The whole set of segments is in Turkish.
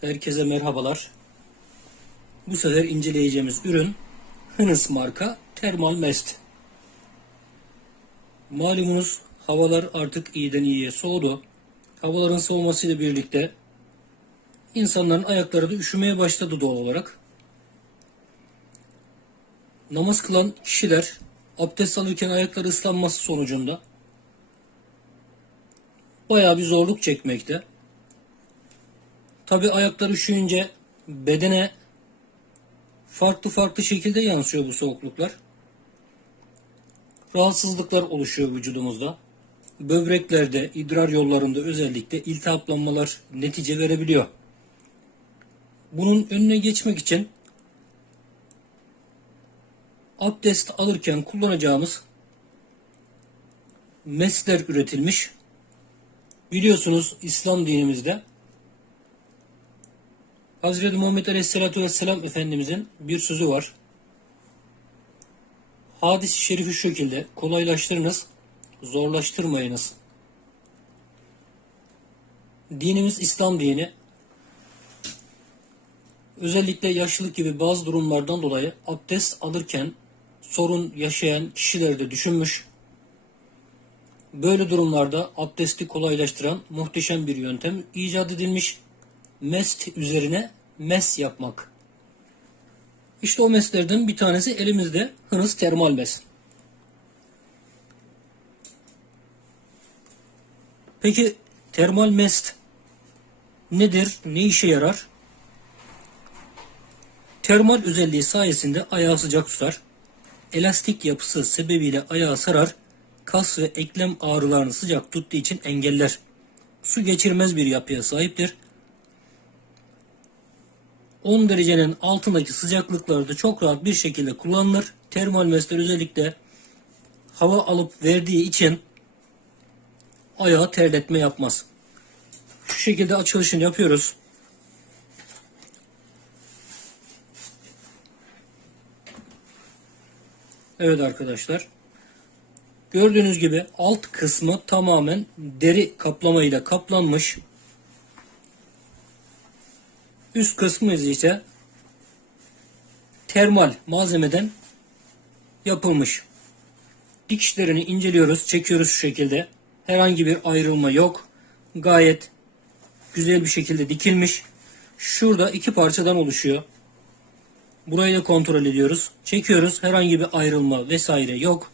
Herkese merhabalar. Bu sefer inceleyeceğimiz ürün Hınıs marka Thermal Mest. Malumunuz havalar artık iyiden iyiye soğudu. Havaların soğumasıyla birlikte insanların ayakları da üşümeye başladı doğal olarak. Namaz kılan kişiler abdest alırken ayakları ıslanması sonucunda bayağı bir zorluk çekmekte. Tabi ayaklar üşüyünce bedene farklı farklı şekilde yansıyor bu soğukluklar. Rahatsızlıklar oluşuyor vücudumuzda. Böbreklerde, idrar yollarında özellikle iltihaplanmalar netice verebiliyor. Bunun önüne geçmek için abdest alırken kullanacağımız mesler üretilmiş. Biliyorsunuz İslam dinimizde Hazreti Muhammed Aleyhisselatü Vesselam Efendimizin bir sözü var. Hadis-i şerifi şu şekilde kolaylaştırınız, zorlaştırmayınız. Dinimiz İslam dini. Özellikle yaşlılık gibi bazı durumlardan dolayı abdest alırken sorun yaşayan kişiler de düşünmüş. Böyle durumlarda abdesti kolaylaştıran muhteşem bir yöntem icat edilmiş mest üzerine mes yapmak. İşte o meslerden bir tanesi elimizde hınız termal mes. Peki termal mest nedir? Ne işe yarar? Termal özelliği sayesinde ayağı sıcak tutar. Elastik yapısı sebebiyle ayağı sarar. Kas ve eklem ağrılarını sıcak tuttuğu için engeller. Su geçirmez bir yapıya sahiptir 10 derecenin altındaki sıcaklıklarda çok rahat bir şekilde kullanılır. Termal mesler özellikle hava alıp verdiği için ayağı terletme yapmaz. Şu şekilde açılışını yapıyoruz. Evet arkadaşlar. Gördüğünüz gibi alt kısmı tamamen deri kaplamayla kaplanmış. Üst kısmı ise termal malzemeden yapılmış. Dikişlerini inceliyoruz, çekiyoruz şu şekilde. Herhangi bir ayrılma yok. Gayet güzel bir şekilde dikilmiş. Şurada iki parçadan oluşuyor. Burayı da kontrol ediyoruz. Çekiyoruz. Herhangi bir ayrılma vesaire yok.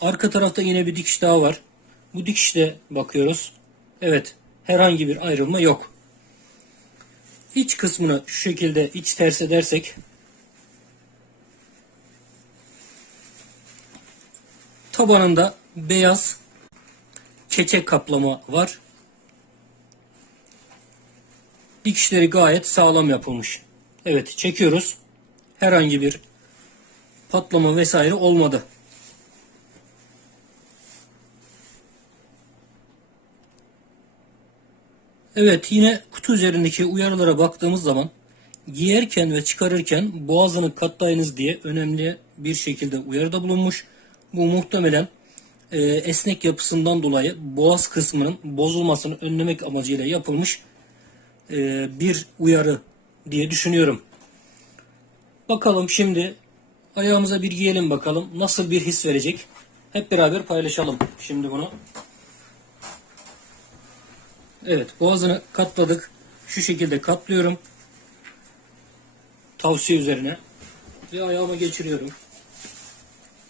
Arka tarafta yine bir dikiş daha var. Bu dikişte bakıyoruz. Evet. Herhangi bir ayrılma yok. İç kısmını şu şekilde iç ters edersek tabanında beyaz çeçek kaplama var. Dikişleri gayet sağlam yapılmış. Evet çekiyoruz. Herhangi bir patlama vesaire olmadı. Evet yine kutu üzerindeki uyarılara baktığımız zaman giyerken ve çıkarırken boğazını katlayınız diye önemli bir şekilde uyarıda bulunmuş. Bu muhtemelen e, esnek yapısından dolayı boğaz kısmının bozulmasını önlemek amacıyla yapılmış e, bir uyarı diye düşünüyorum. Bakalım şimdi ayağımıza bir giyelim bakalım nasıl bir his verecek. Hep beraber paylaşalım şimdi bunu. Evet boğazını katladık. Şu şekilde katlıyorum. Tavsiye üzerine. Ve ayağıma geçiriyorum.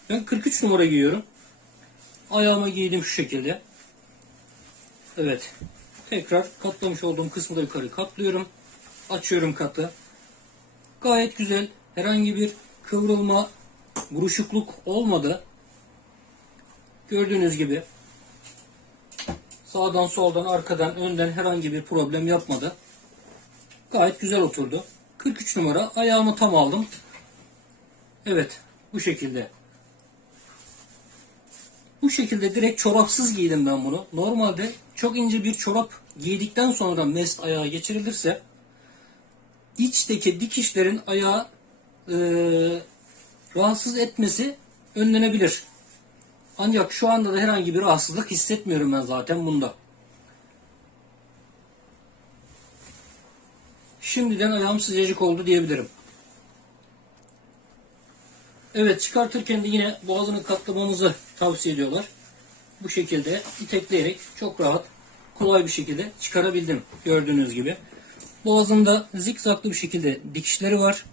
Ben 43 numara giyiyorum. Ayağıma giydim şu şekilde. Evet. Tekrar katlamış olduğum kısmı da yukarı katlıyorum. Açıyorum katı. Gayet güzel. Herhangi bir kıvrılma, buruşukluk olmadı. Gördüğünüz gibi Sağdan soldan arkadan önden herhangi bir problem yapmadı. Gayet güzel oturdu. 43 numara ayağımı tam aldım. Evet bu şekilde. Bu şekilde direkt çorapsız giydim ben bunu. Normalde çok ince bir çorap giydikten sonra mest ayağa geçirilirse içteki dikişlerin ayağı e, rahatsız etmesi önlenebilir. Ancak şu anda da herhangi bir rahatsızlık hissetmiyorum ben zaten bunda. Şimdiden ayağım sıcacık oldu diyebilirim. Evet çıkartırken de yine boğazını katlamamızı tavsiye ediyorlar. Bu şekilde itekleyerek çok rahat kolay bir şekilde çıkarabildim gördüğünüz gibi. Boğazında zikzaklı bir şekilde dikişleri var.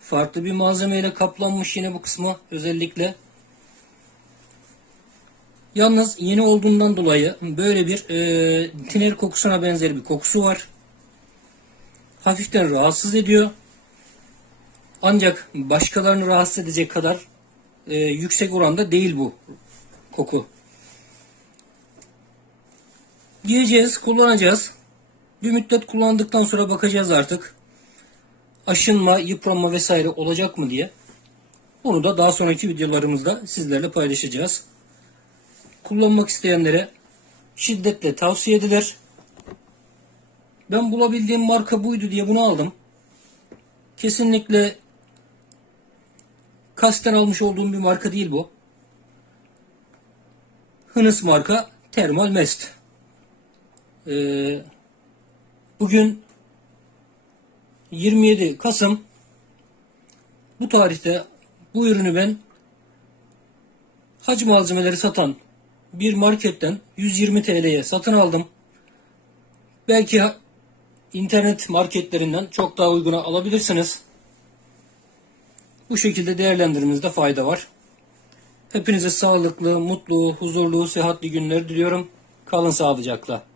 Farklı bir malzemeyle kaplanmış yine bu kısmı özellikle. Yalnız yeni olduğundan dolayı böyle bir e, tiner kokusuna benzer bir kokusu var. Hafiften rahatsız ediyor. Ancak başkalarını rahatsız edecek kadar e, yüksek oranda değil bu koku. Giyeceğiz, kullanacağız. Bir müddet kullandıktan sonra bakacağız artık. Aşınma, yıpranma vesaire olacak mı diye. Onu da daha sonraki videolarımızda sizlerle paylaşacağız. Kullanmak isteyenlere şiddetle tavsiye edilir. Ben bulabildiğim marka buydu diye bunu aldım. Kesinlikle kasten almış olduğum bir marka değil bu. Hınıs marka Thermal Mest. Ee, bugün 27 Kasım bu tarihte bu ürünü ben hac malzemeleri satan bir marketten 120 TL'ye satın aldım. Belki internet marketlerinden çok daha uyguna alabilirsiniz. Bu şekilde değerlendirmenizde fayda var. Hepinize sağlıklı, mutlu, huzurlu, sıhhatli günler diliyorum. Kalın sağlıcakla.